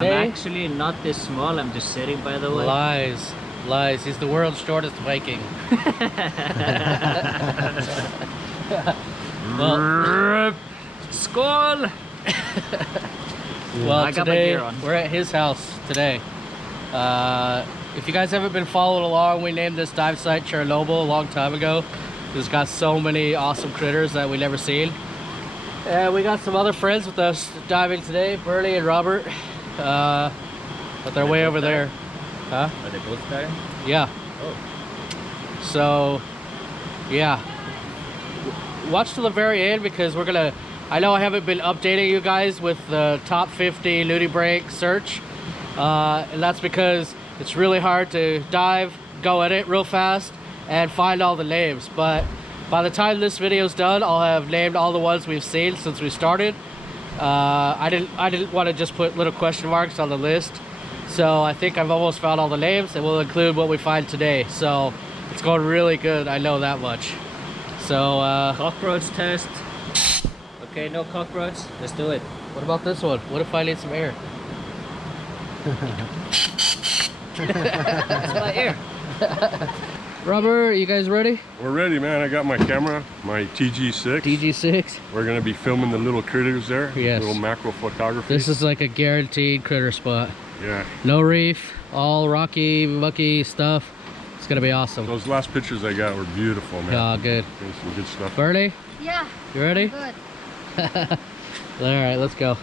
I'm actually not this small, I'm just sitting, by the way. Lies. Lies. He's the world's shortest Viking. Well, Skål! well, I got my today gear on. we're at his house today. If you guys haven't been following along, we named this dive site Chernobyl a long time ago. It's got so many awesome critters that we never seen. And we got some other friends with us diving today, Bernie and Robert. But they're way over there. Huh? Are they both there? Yeah. Oh. So, yeah. Watch till the very end because we're gonna. I know I haven't been updating you guys with the top 50 nudie break search, and that's because it's really hard to dive, go at it real fast, and find all the names. But by the time this video's done, I'll have named all the ones we've seen since we started. I didn't want to just put little question marks on the list, so I think I've almost found all the names, and we'll include what we find today. So it's going really good, I know that much. So Cockroach test. Okay, no cockroach. Let's do it. what about this one? What if I need some air? That's my ear. Robert, you guys ready? We're ready, man. I got my camera, my TG6. DG6. We're gonna be filming the little critters there. Yes. Little macro photography. This is like a guaranteed critter spot. Yeah. No reef, all rocky, mucky stuff. It's gonna be awesome. Those last pictures I got were beautiful, man. Oh, good. Doing some good stuff. Bernie, Yeah, you ready? good. All right, let's go.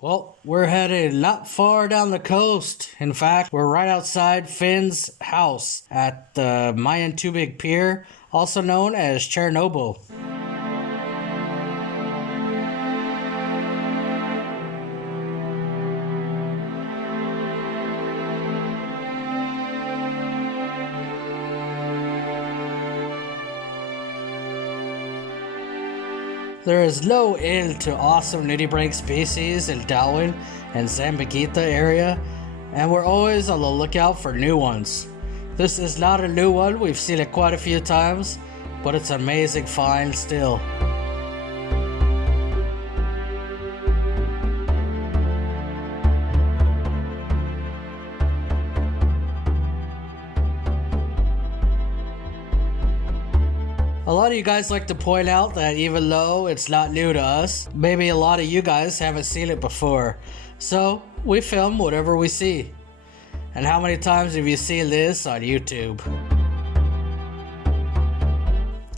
Well, we're headed not far down the coast. In fact, we're right outside Finn's house at the Mayan Tubig Pier, also known as Chernobyl. There is no end to awesome nudibranch species in Darwin and Zamboanga area, and we're always on the lookout for new ones. This is not a new one, we've seen it quite a few times, but it's an amazing find still. A lot of you guys like to point out that even though it's not new to us, maybe a lot of you guys haven't seen it before. So we film whatever we see. And how many times have you seen this on YouTube?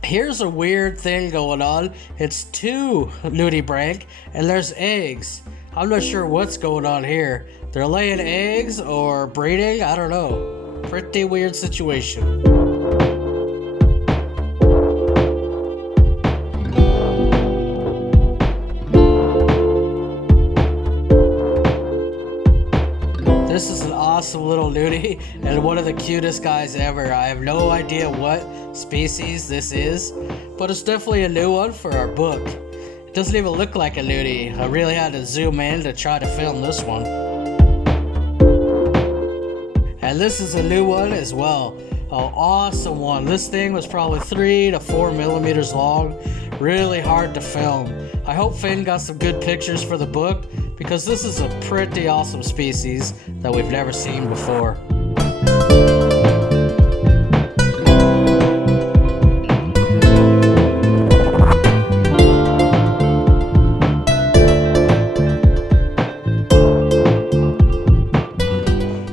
Here's a weird thing going on. It's two nudibranch and there's eggs. I'm not sure what's going on here. They're laying eggs or breeding, I don't know. Pretty weird situation. This is an awesome little nudie and one of the cutest guys ever. I have no idea what species this is, but it's definitely a new one for our book. It doesn't even look like a nudie. I really had to zoom in to try to film this one. And this is a new one as well. An awesome one. This thing was probably 3 to 4 millimeters long. Really hard to film. I hope Finn got some good pictures for the book because this is a pretty awesome species that we've never seen before.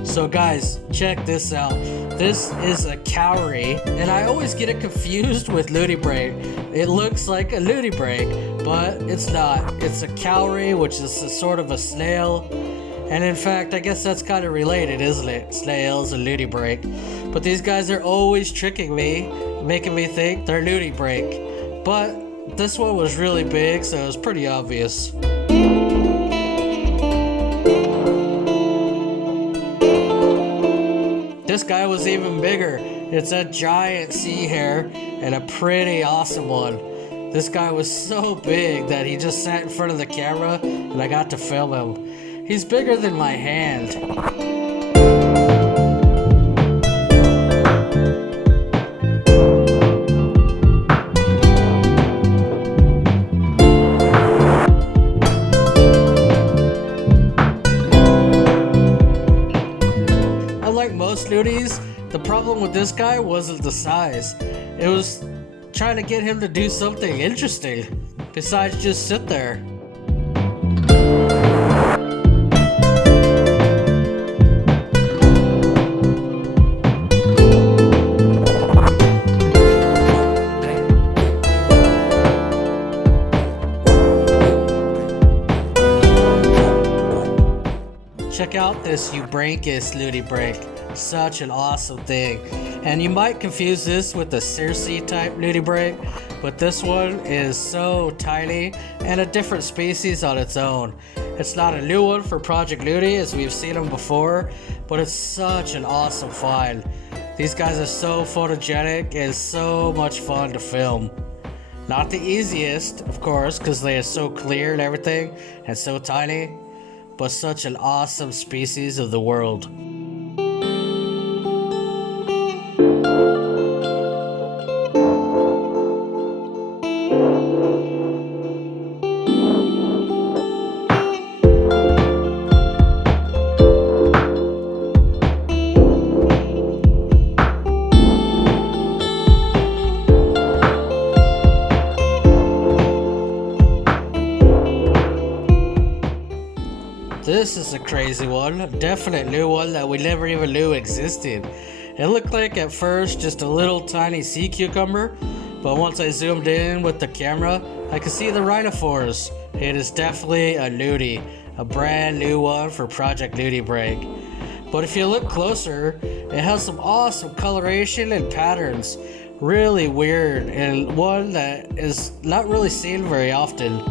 So guys, check this out. This is a cowrie, and I always get it confused with nudibranch. It looks like a nudibranch, but it's not. It's a cowrie, which is a sort of a snail. And in fact, I guess that's kind of related, isn't it? Snails and nudibranch. But these guys are always tricking me, making me think they're nudibranch. But this one was really big, so it was pretty obvious. This guy was even bigger. It's a giant sea hare and a pretty awesome one. This guy was so big that he just sat in front of the camera and I got to film him. He's bigger than my hand. Unlike most nudies, the problem with this guy wasn't the size. It was trying to get him to do something interesting besides just sit there. Check out this Ubranchus Ludi break. Such an awesome thing. And you might confuse this with the Circe type Ludi break, but this one is so tiny and a different species on its own. It's not a new one for Project Ludi as we've seen them before, but it's such an awesome find. These guys are so photogenic and so much fun to film. Not the easiest, of course, because they are so clear and everything and so tiny, but such an awesome species of the world. This is a crazy one, a definite new one that we never even knew existed. It looked like at first just a little tiny sea cucumber, but once I zoomed in with the camera, I could see the rhinophores. It is definitely a nudie, a brand new one for Project Nudie Break. But if you look closer, it has some awesome coloration and patterns. Really weird, and one that is not really seen very often.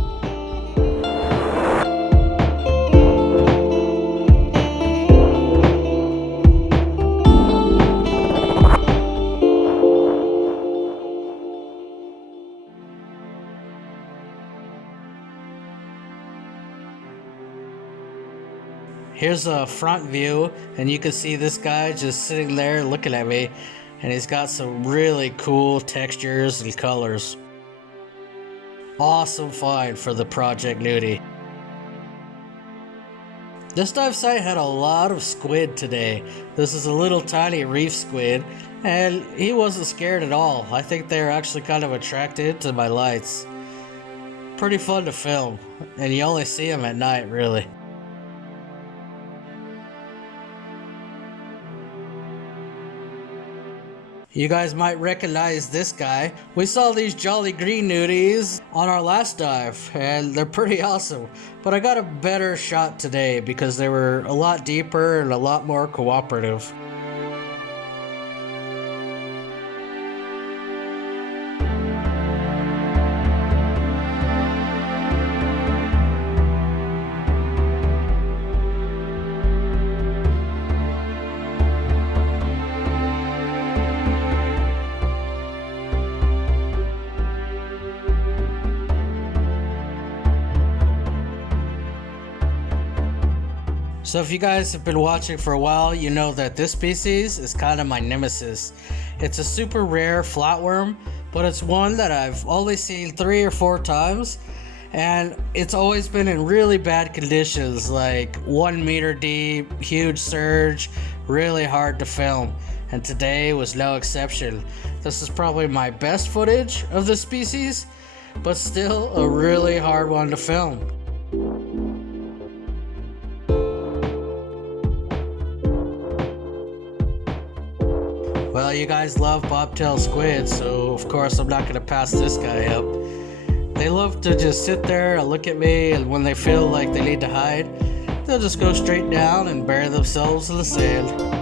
Here's a front view, and you can see this guy just sitting there looking at me, and he's got some really cool textures and colors. Awesome find for the Project Nudie. This dive site had a lot of squid today. This is a little tiny reef squid, and he wasn't scared at all. I think they're actually kind of attracted to my lights. Pretty fun to film, and you only see them at night, really. You guys might recognize this guy. We saw these jolly green nudies on our last dive, and they're pretty awesome. But I got a better shot today because they were a lot deeper and a lot more cooperative. So if you guys have been watching for a while, you know that this species is kind of my nemesis. It's a super rare flatworm, but it's one that I've only seen 3 or 4 times, and it's always been in really bad conditions, like 1 meter deep, huge surge, really hard to film, and today was no exception. This is probably my best footage of the species, but still a really hard one to film. Well, you guys love bobtail squid, so of course I'm not going to pass this guy up. They love to just sit there and look at me, and when they feel like they need to hide, they'll just go straight down and bury themselves in the sand.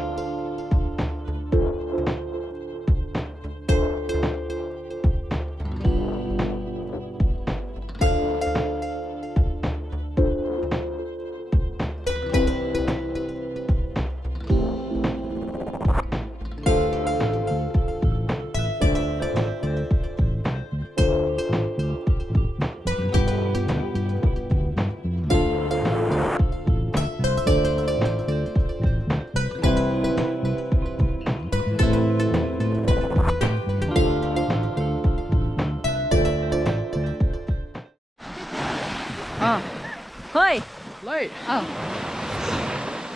Light. Oh.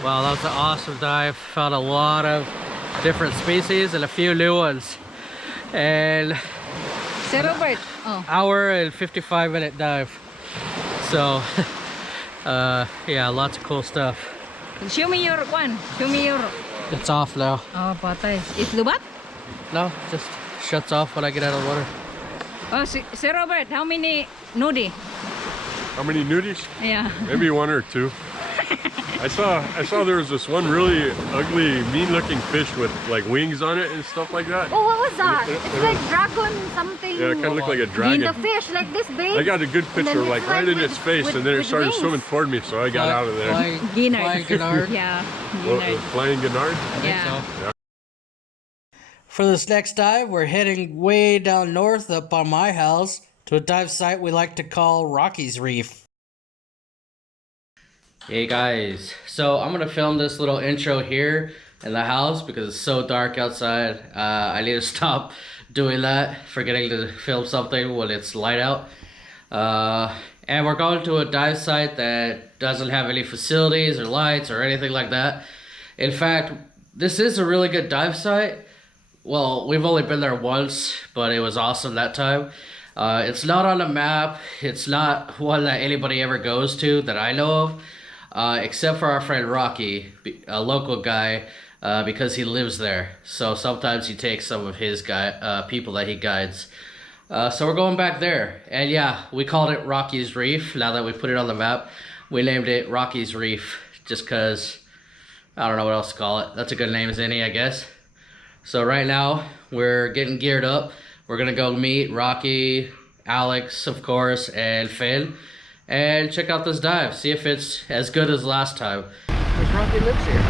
Wow, that was an awesome dive. Found a lot of different species and a few new ones. And Sir Robert. Oh. hour and 55-minute dive. So, yeah, lots of cool stuff. Show me your one. Show me your... It's off now. Oh, patay. It's lubat? No, just shuts off when I get out of the water. Oh, Sir Robert, how many nudie? How many nudies? Yeah. Maybe one or two. I saw there was this one really ugly, mean-looking fish with like wings on it and stuff like that. Oh, what was that? It's like dragon something. Yeah, it kind of looked like a In dragon. the fish, like this big. I got a good And then picture, it's like right in its face, and then it with started wings. swimming toward me, so I got out of there. Guinard. Flying Guinard. Yeah. Well, Guinard. flying Gennard? Yeah. For this next dive, we're heading way down north up on my house to a dive site we like to call Rocky's Reef. Hey guys, so I'm gonna film this little intro here in the house because it's so dark outside. I need to stop doing that, forgetting to film something when it's light out. And we're going to a dive site that doesn't have any facilities or lights or anything like that. In fact, this is a really good dive site. Well, we've only been there once, but it was awesome that time. It's not on the map. It's not one that anybody ever goes to that I know of. Except for our friend Rocky, a local guy, because he lives there. So sometimes he takes some of his people that he guides. So we're going back there. And yeah, we called it Rocky's Reef. Now that we put it on the map, we named it Rocky's Reef just because I don't know what else to call it. That's a good name as any, I guess. So right now, we're getting geared up. We're gonna go meet Rocky, Alex, of course, and Finn. And check out this dive, see if it's as good as last time. Because Rocky lives here.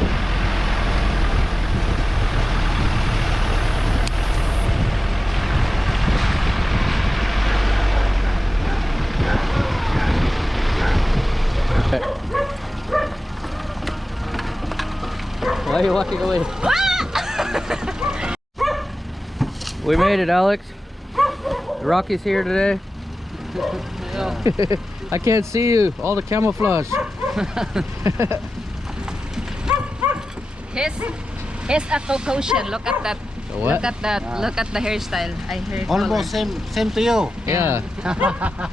Why are you walking away? We made it, Alex. Rocky's here today. I can't see you. All the camouflage. He's a Caucasian. Look at that. What? Look at that. Look at the hairstyle. I heard. Almost same to you. Yeah.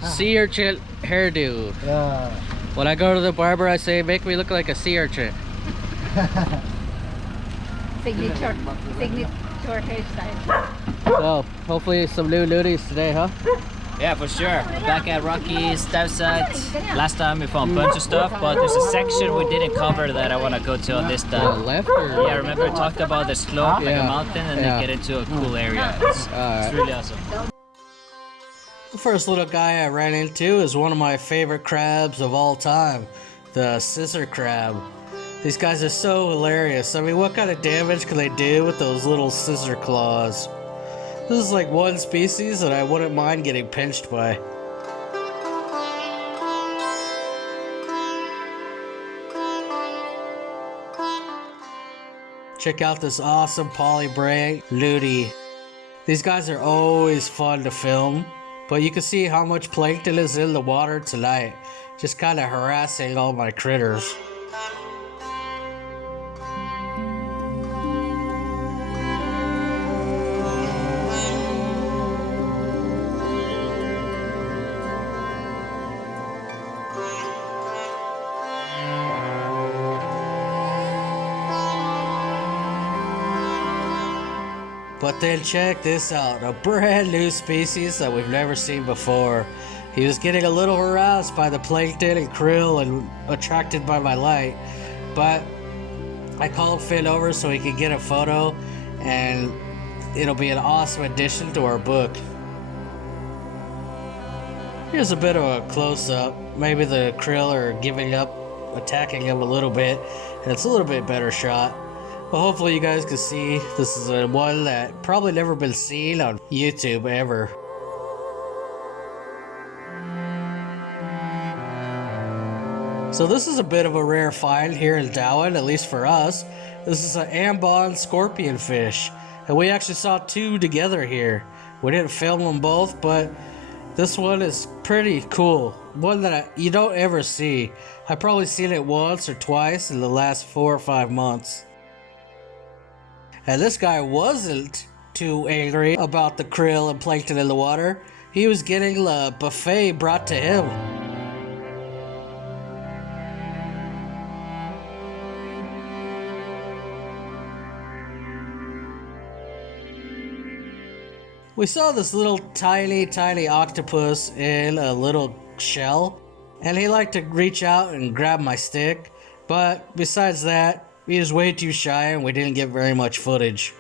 Sea urchin hairdo. Yeah. When I go to the barber, I say, make me look like a sea urchin. Signature hairstyle. So, hopefully some new nudies today, huh? Yeah, for sure. We're back at Rocky's dive site. Last time we found a bunch of stuff, but there's a section we didn't cover that I want to go to on this dive. Left or? Yeah, remember we talked about the slope, like a Yeah. mountain, and Yeah. then get into a cool area. It's really awesome. The first little guy I ran into is one of my favorite crabs of all time, the scissor crab. These guys are so hilarious. I mean, what kind of damage can they do with those little scissor claws? This is like one species that I wouldn't mind getting pinched by. Check out this awesome polybranch nudie. These guys are always fun to film, but you can see how much plankton is in the water tonight. Just kind of harassing all my critters. But then check this out, a brand new species that we've never seen before. He was getting a little harassed by the plankton and krill and attracted by my light, but I called Finn over so he could get a photo, and it'll be an awesome addition to our book. Here's a bit of a close-up. Maybe the krill are giving up, attacking him a little bit, and it's a little bit better shot. Well, hopefully you guys can see this is a one that probably never been seen on YouTube ever. So this is a bit of a rare find here in Darwin, at least for us. This is an ambon scorpion fish, and we actually saw two together here. We didn't film them both, but This one is pretty cool. One that you don't ever see. I've probably seen it once or twice in the last 4 or 5 months. And this guy wasn't too angry about the krill and plankton in the water. He was getting the buffet brought to him. We saw this little tiny octopus in a little shell, and he liked to reach out and grab my stick, but besides that, he was way too shy and we didn't get very much footage.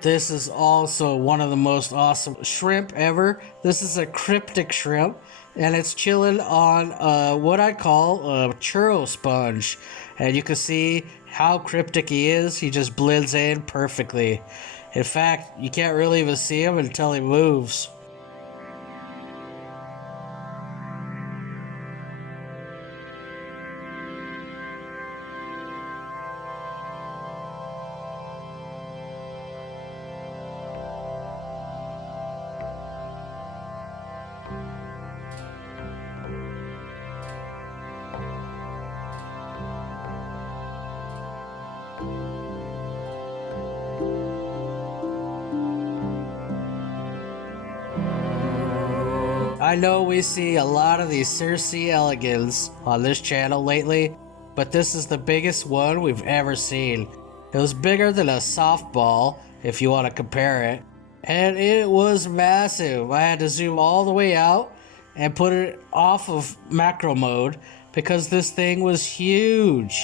This is also one of the most awesome shrimp ever. This is a cryptic shrimp, and it's chilling on what I call a churro sponge. And you can see how cryptic he is. He just blends in perfectly. In fact, you can't really even see him until he moves. I know we see a lot of these Circe elegans on this channel lately, but this is the biggest one we've ever seen. It was bigger than a softball, if you want to compare it, and it was massive. I had to zoom all the way out and put it off of macro mode because this thing was huge.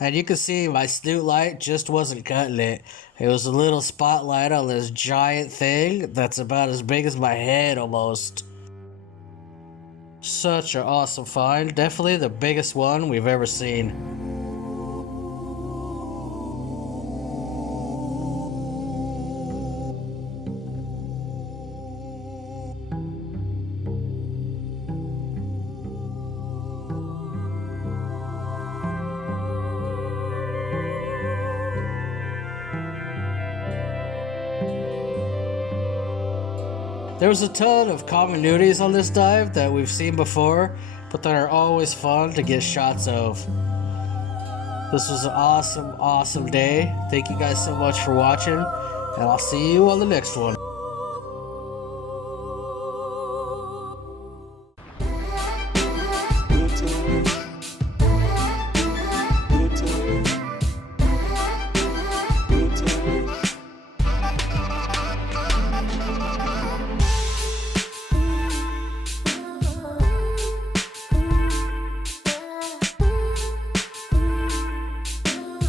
And you can see my snoot light just wasn't cutting it. It was a little spotlight on this giant thing that's about as big as my head almost. Such an awesome find. Definitely the biggest one we've ever seen. There's a ton of commonalities on this dive that we've seen before, but that are always fun to get shots of. This was an awesome day. Thank you guys so much for watching, and I'll see you on the next one.